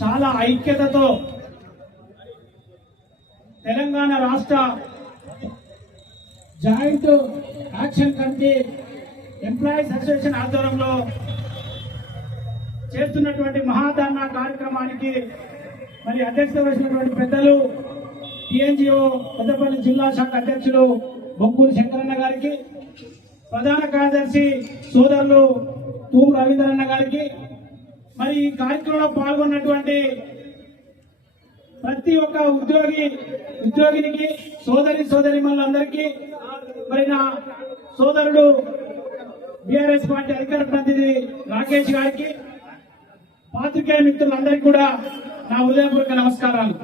చాలా ఐక్యతతో తెలంగాణ రాష్ట్ర joint action committee employees association ఆధ్వర్యంలో చేస్తున్నటువంటి మహాధర్నా కార్యక్రమానికి మరి అధ్యక్షత వహించినటువంటి పెద్దలు టీఎన్జిఓ పెద్దపల్లి జిల్లా శాఖ అధ్యక్షులు బొక్కూరు శంకరన్న గారికి, ప్రధాన కార్యదర్శి సోదరులు తూము రవీంద్రన్న గారికి, మరి ఈ కార్యక్రమంలో పాల్గొన్నటువంటి ప్రతి ఒక్క ఉద్యోగినికి సోదరిమణులందరికీ, మరి నా సోదరుడు బీఆర్ఎస్ పార్టీ అధికార ప్రతినిధి రాకేష్ గారికి, పాత్రికేయ మిత్రులందరికీ కూడా నా హృదయపూర్వక నమస్కారాలు.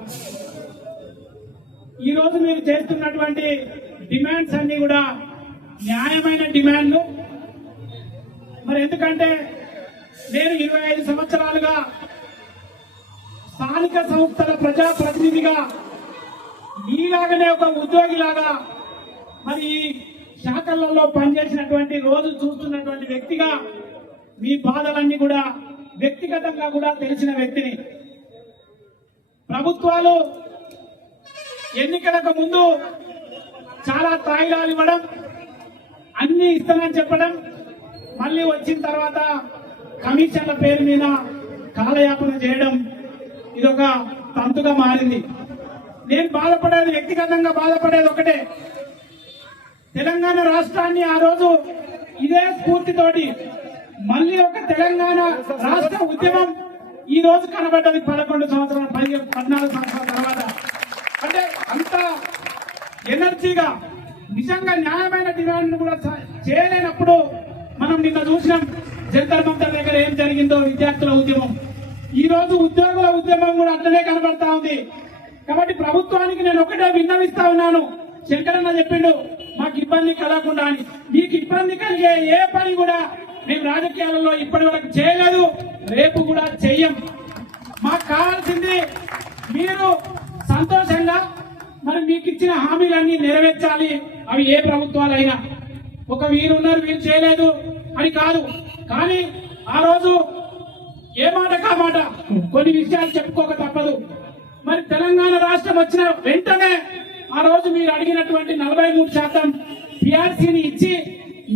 ఈ రోజు మీరు చేస్తున్నటువంటి డిమాండ్స్ అన్ని కూడా న్యాయమైన డిమాండ్లు. మరి ఎందుకంటే నేను 25 సంవత్సరాలుగా స్థానిక సంస్థల ప్రజాప్రతినిధిగా మీలాగానే ఒక ఉద్యోగిలాగా మరి ఈ శాఖలలో పనిచేసినటువంటి, రోజు చూస్తున్నటువంటి వ్యక్తిగా మీ బాధలన్నీ కూడా వ్యక్తిగతంగా కూడా తెలిసిన వ్యక్తిని. ప్రభుత్వాలు ఎన్నికలకు ముందు చాలా తాయిలాలు ఇవ్వడం, అన్ని ఇస్తానని చెప్పడం, మళ్ళీ వచ్చిన తర్వాత కమిషన్ల పేరు మీద కాలయాపన చేయడం ఇదొక తంతుగా మారింది. నేను బాధపడేది, వ్యక్తిగతంగా బాధపడేది ఒకటే, తెలంగాణ రాష్ట్రాన్ని ఆ రోజు ఇదే స్ఫూర్తితోటి మళ్ళీ ఒక తెలంగాణ రాష్ట్ర ఉద్యమం ఈ రోజు కనబడ్డది 11 సంవత్సరాలు 14 సంవత్సరాల తర్వాత. అంటే అంత ఎనర్జీగా నిజంగా న్యాయమైన డిమాండ్ కూడా చేయలేనప్పుడు మనం నిన్న చూసినాం జంతర్ మంతర్ దగ్గర ఏం జరిగిందో, విద్యార్థుల ఉద్యమం. ఈ రోజు ఉద్యోగుల ఉద్యమం కూడా అట్లనే కనబడతా ఉంది. కాబట్టి ప్రభుత్వానికి నేను ఒకటే విన్నవిస్తా ఉన్నాను. శంకరన్న చెప్పిండు మాకు ఇబ్బంది కలగకుండా అని. మీకు ఇబ్బంది కలిగే ఏ పని కూడా మేము రాజకీయాలలో ఇప్పటి వరకు చేయలేదు, రేపు కూడా చెయ్యం. మాకు కావాల్సింది మీరు సంతోషంగా మరి మీకు ఇచ్చిన హామీలన్నీ నెరవేర్చాలి. అవి ఏ ప్రభుత్వాలైనా ఒక వీరున్నారు వీరు చేయలేదు అని కాదు. కానీ ఆ రోజు ఏ మాట కా మాట కొన్ని విషయాలు చెప్పుకోక తప్పదు. మరి తెలంగాణ రాష్ట్రం వచ్చిన వెంటనే ఆ రోజు మీరు అడిగినటువంటి 43% పిఆర్సీని ఇచ్చి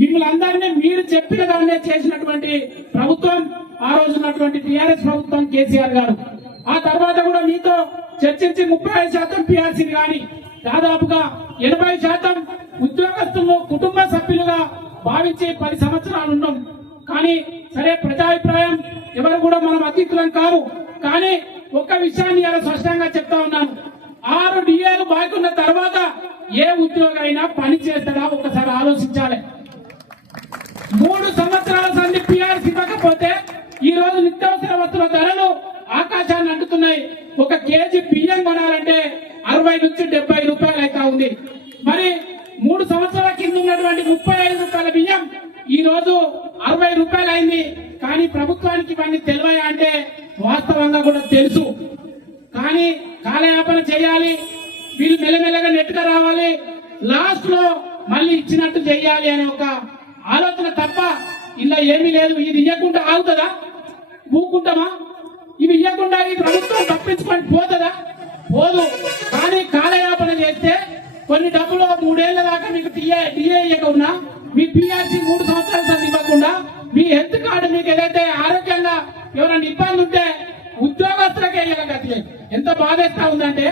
మిమ్మల్ని అందరినీ మీరు చెప్పిన దాన్నే చేసినటువంటి ప్రభుత్వం ఆ రోజు ఉన్నటువంటి టీఆర్ఎస్ ప్రభుత్వం కేసీఆర్ గారు. ఆ తర్వాత కూడా మీతో చర్చించి 35% పిఆర్సీని కానీ దాదాపుగా 80% ఉద్యోగస్తులను కుటుంబ సభ్యులుగా భావించి 10 సంవత్సరాలు ఉన్నాం. కానీ సరే, ప్రజాభిప్రాయం ఎవరు కూడా మనం అతీతులం కావు. కానీ ఒక్క విషయాన్ని ఇలా స్పష్టంగా చెప్తా ఉన్నాను, 6 డిఏలు బాకీ ఉన్న తర్వాత ఏ ఉద్యోగి అయినా పని చేస్తాడా ఒకసారి ఆలోచించాలి. 3 సంవత్సరాల సంది పిఆర్సీ ఇవ్వకపోతే ఈ రోజు నిత్యావసర వస్తువుల ధరలు ఆకాశాన్ని అంటుతున్నాయి. ఒక కేజీ బియ్యం కొనాలంటే 60 నుంచి 70 రూపాయలు అయితే ఉంది. మరి 3 సంవత్సరాల కింద ఉన్నటువంటి 35 రూపాయల బియ్యం ఈ రోజు 60 రూపాయలు అయింది. కానీ ప్రభుత్వానికి ఇవన్నీ తెలివాయా అంటే వాస్తవంగా కూడా తెలుసు. కానీ కాలయాపన చేయాలి, వీళ్ళు మెల్లమెల్లగా నెట్టుగా రావాలి, లాస్ట్ లో మళ్ళీ ఇచ్చినట్టు చేయాలి అనే ఒక ఆలోచన తప్ప ఇలా ఏమీ లేదు. ఇది ఇవ్వకుండా ఆగుతుందా? ఊకుంటామా? ఇవి ఇవ్వకుండా ఈ ప్రభుత్వం తప్పించుకొని పోతుందా? పోదు. కానీ కాలయాపన చేస్తే కొన్ని డబ్బులు 3 ఏళ్ల దాకా మీకు డిఏ ఇవ్వకుండా, మీ పిఆర్సీ 3 సంవత్సరాల సంది ఇవ్వకుండా, మీ హెల్త్ కార్డు మీకు ఏదైతే ఆరోగ్యంగా ఎవరైనా ఇబ్బంది ఉంటే ఉద్యోగస్తులకే ఇవ్వగలిగే ఎంత బాధేస్తా ఉందంటే,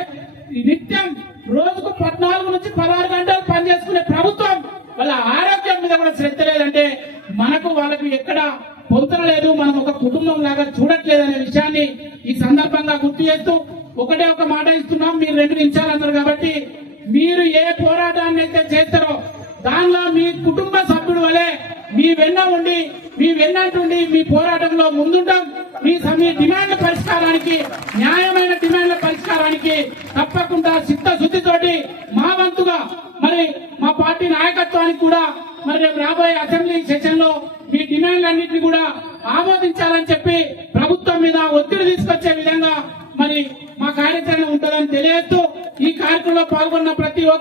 నిత్యం రోజుకు 14 నుంచి 16 గంటలు పనిచేసుకునే ప్రభుత్వం వాళ్ళ ఆరోగ్యం మీద కూడా శ్రద్ధ లేదంటే మనకు వాళ్ళకి ఎక్కడ పొంతన లేదు, మనం ఒక కుటుంబం లాగా చూడట్లేదు అనే విషయాన్ని ఈ సందర్భంగా గుర్తు చేస్తూ ఒకటే ఒక మాట ఇస్తున్నాం. మీరు 2 నిమిషాలు అన్నారు కాబట్టి, మీరు ఏ పోరాటాన్ని అయితే చేస్తారో దానిలో మీ కుటుంబ సభ్యుడు వలె మీ వెన్నంటుండి మీ పోరాటంలో ముందుంటాం. మీ డిమాండ్ల పరిష్కారానికి, న్యాయమైన డిమాండ్ల పరిష్కారానికి తప్పకుండా చిత్తశుద్ధితోటి మా వంతుగా మరి మా పార్టీ నాయకత్వానికి కూడా మరి రేపు రాబోయే అసెంబ్లీ సెషన్ లో మీ డిమాండ్లన్నింటినీ కూడా ఆమోదించాలని చెప్పి ప్రభుత్వం మీద ఒత్తిడి తీసుకొచ్చే విధంగా మరి మా కార్యాచరణ ఉంటుందని తెలియజేస్తూ ఈ కార్యక్రమంలో పాల్గొన్న ప్రతి ఒక్క